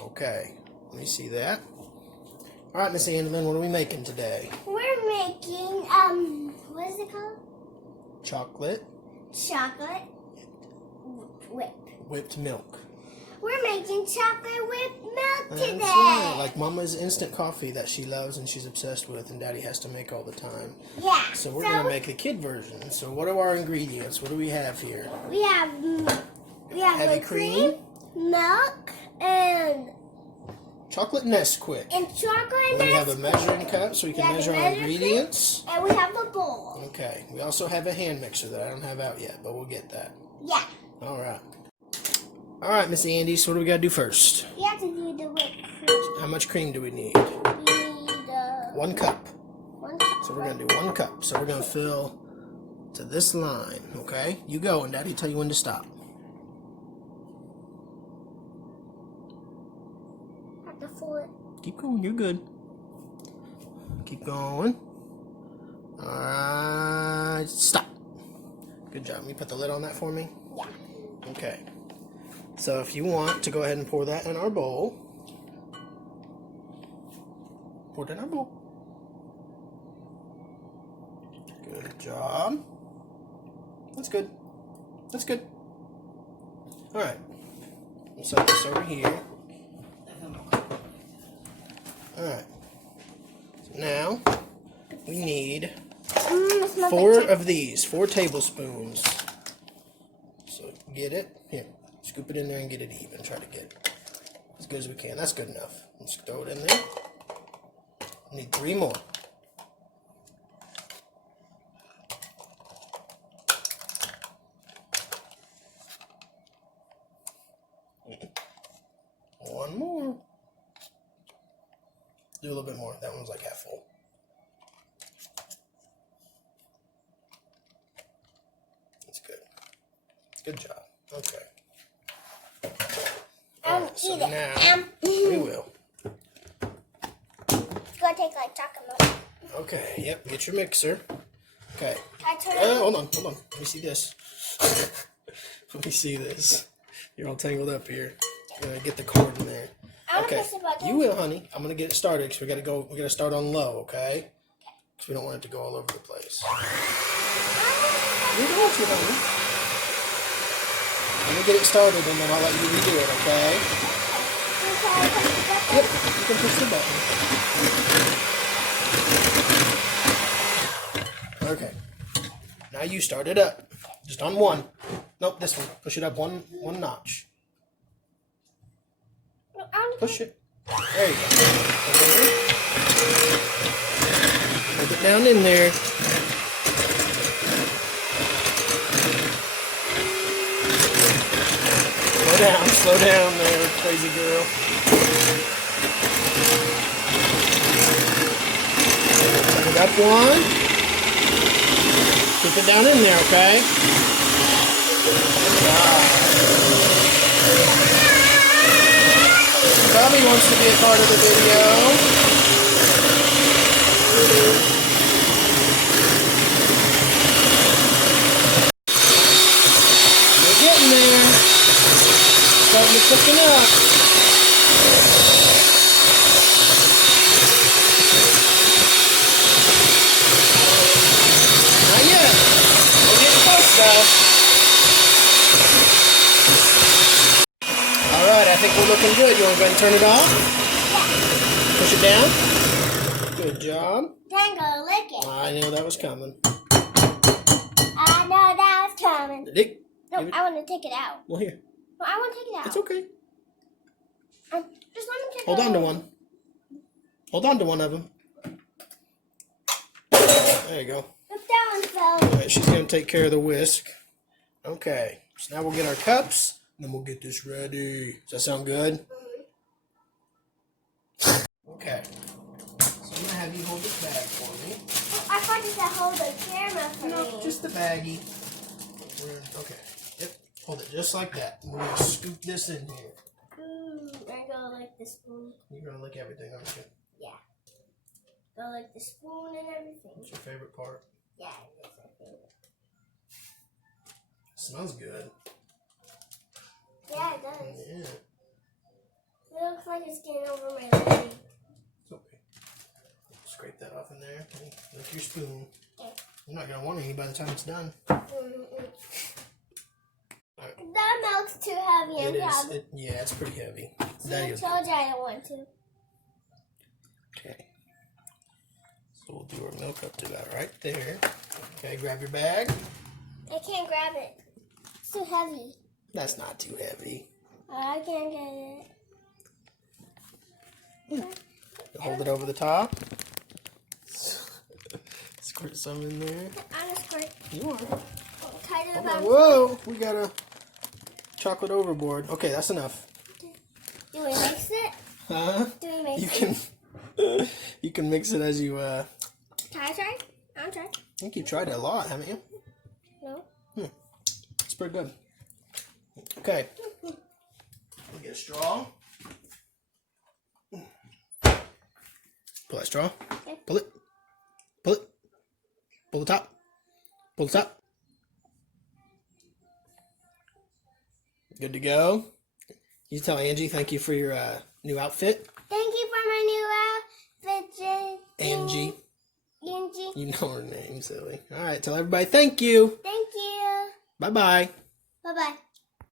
Okay, let me see that. All right, Miss Andee, what are we making today? We're making, what is it called? Chocolate. Chocolate whip. Whipped milk. We're making chocolate whipped milk today. That's right, like Mama's instant coffee that she loves and she's obsessed with and Daddy has to make all the time. Yeah. So we're going to make the kid version. So what are our ingredients? What do we have here? We have heavy cream, milk, and chocolate Nesquik. And chocolate We have a measuring cup so we can measure our ingredients. And we have a bowl. Okay. We also have a hand mixer that I don't have out yet, but we'll get that. Yeah. All right. All right, Miss Andee, so what do we got to do first? We have to do the whipped cream. How much cream do we need? We need 1 cup. 1 cup. So we're going to do 1 cup. So we're going to fill to this line, okay? You go, and Daddy will tell you when to stop. Have to fill it. Keep going, you're good. Keep going. All right, stop. Good job. You put the lid on that for me? Yeah. Okay. So if you want to go ahead and pour that in our bowl. Pour it in our bowl. Good job. That's good. That's good. All right. We'll set this over here. All right. So now we need 4 of these, 4 tablespoons. So get it. Here, scoop it in there and get it even. Try to get it as good as we can. That's good enough. Let's throw it in there. We need 3 more. One more. Do a little bit more. That one's like half full. That's good. Good job. Okay. Alright, so now we will. It's gonna take like chocolate. Okay, yep, get your mixer. Okay. Hold on. Let me see this. Let me see this. You're all tangled up here. You're gonna get the cord in there. Okay. You will, honey. I'm gonna get it started because we gotta start on low, okay? Because we don't want it to go all over the place. You don't want to, honey. I'm gonna get it started and then I'll let you redo it, okay? Yep, you can push the button. Okay. Now you start it up. Just on one. Nope, this one. Push it up one notch. Push it. There you go. Hold it down in there. Slow down there, crazy girl. Turn it up 1. Keep it down in there, okay? Bobby wants to be a part of the video. We're getting there. Starting to cooking up. Not yet. We're getting close though. Alright, I think we're looking good. You want to go ahead and turn it off? Push it down. Good job. Tango, lick it. I knew that was coming. I know that was coming. Dick. No, I want to take it out. Well, here. No, I want to take it out. It's okay. Just let me take it out. Hold on to one. Hold on to one of them. There you go. Look, that one fell. All right, she's going to take care of the whisk. Okay. So now we'll get our cups, and then we'll get this ready. Does that sound good? Okay. So I'm going to have you hold this bag for me. Oh, I thought you said hold the camera for me. No, just the baggie. Okay. Yep. Hold it just like that. We're going to scoop this in here. I go like the spoon. You're going to lick everything, aren't you? Yeah. Go like the spoon and everything. What's your favorite part? Yeah, it is my favorite. Smells good. Yeah, it does. Yeah. looks like it's getting over my leg. It's okay. Scrape that off in there. With your spoon. Okay. You're not going to want any by the time it's done. Right. That milk's too heavy. It is. Yeah, it's pretty heavy. See, I told you I don't want to. Okay. So we'll do our milk up to about right there. Okay, grab your bag. I can't grab it. It's too heavy. That's not too heavy. I can't get it. Hold it over the top. Squirt some in there. I'm a squirt. You are. Kind of Whoa, we got a chocolate overboard. Okay, that's enough. Do we mix it? Huh? Do we mix it? You can mix it as you Can I try? I'll try. I think you tried it a lot, haven't you? No. It's pretty good. Okay. We'll get a straw. Pull that straw. Okay. Pull it. Pull it. Pull the top. Pull the top. Good to go. You tell Angie thank you for your new outfit. Thank you for my new outfit, Angie. Angie. You know her name, silly. All right, tell everybody thank you. Thank you. Bye-bye. Bye-bye.